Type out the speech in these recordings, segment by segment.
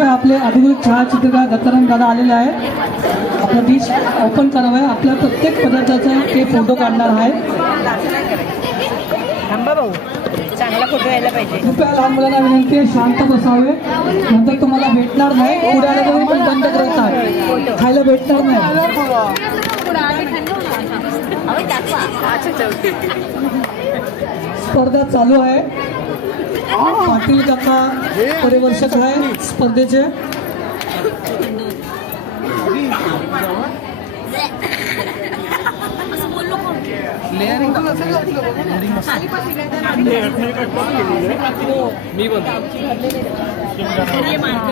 कृपया आपले अधिकृत छायाचित्रकार दत्ताराम दादा आलेले आहेत. आपला डिश ओपन करावं आहे. आपल्या प्रत्येक पदार्थाचा ते फोटो काढणार आहे. चांगला फोटो यायला पाहिजे. कृपया लहान मुलांना विनंती आहे शांत बसावे. नंतर तुम्हाला भेटणार नाही. पुढे आले तरी पण बंद करत आहे. खायला भेटणार नाही. स्पर्धा चालू आहे. पाटील काका परिवर्षक आहे स्पर्धेचे.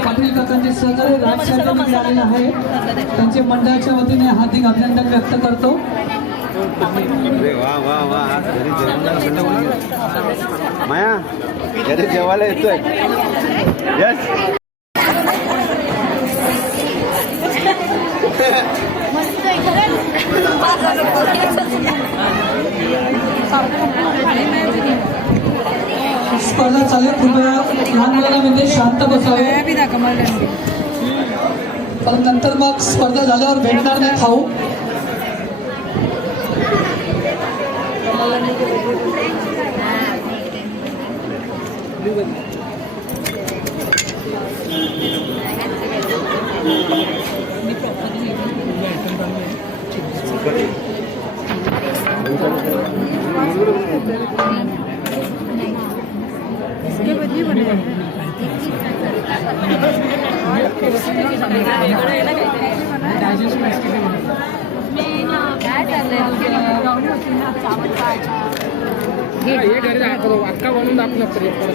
पाटील काकांचे सहकारी राजसाहेबांनी आलेले आहे. त्यांचे मंडळाच्या वतीने हार्दिक अभिनंदन व्यक्त करतो. माया घरी जेवायला येतोय. यस स्पर्धा चालू. कृपया लहान मुलांना म्हणजे शांत बसावे. पण नंतर मग स्पर्धा झाल्यावर भेटणार नाही खाऊ.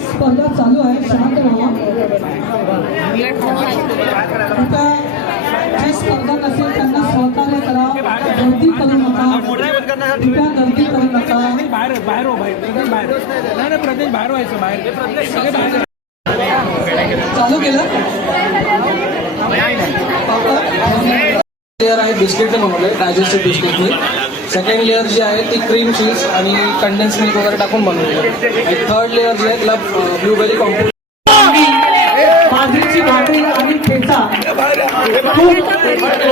स्पर्धा चालू आहे. शांत व्हा. कृपया जी स्पर्धा नसेल त्यांना सहकार्य करा. गर्दी करू नका. कृपया गर्दी करू नका. चालू केलं. लेअर आहे बिस्किट बनवले डायजेस्टिव्ह बिस्किटनी. सेकंड लेअर जी आहे ती क्रीम चीज आणि कंडेन्स मिल्क वगैरे टाकून बनवली आहे. थर्ड लेअर जी आहे तिला ब्लूबेरी कॉम्पोस्ट, बाजरीची भाकरी आणि ठेचा,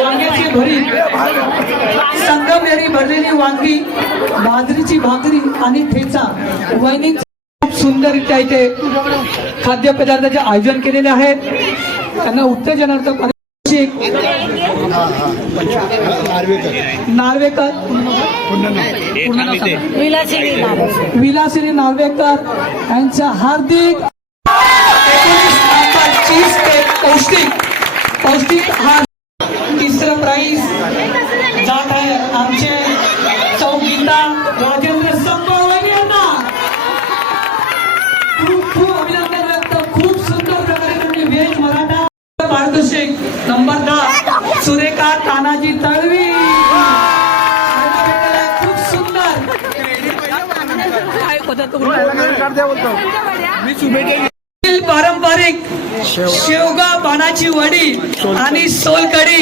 वांग्याची भरीत, संगमनेरी भरलेली वांगी, बाजरीची भाकरी आणि ठेचा, वहिनी खूप सुंदररित्या इथे खाद्यपदार्थाचे आयोजन केलेले आहेत. त्यांना उत्तेजनार्थ नार्वेकर, विलासिनी नार्वेकर यांचा हार्दिक चीज केक पौष्टिक हा तिसरा प्राइज जात आहे आमचे चौगीता राजेंद्र संपवणी यांना. खूप अभिनंदन व्यक्त. खूप सुंदर प्रकारे तुम्ही व्हेज मराठा पारितोषिक नंबर 10 सुरेखा तानाजी तळवी. खूप सुंदर. पारंपरिक शेवगा पानाची वडी आणि सोलकढी.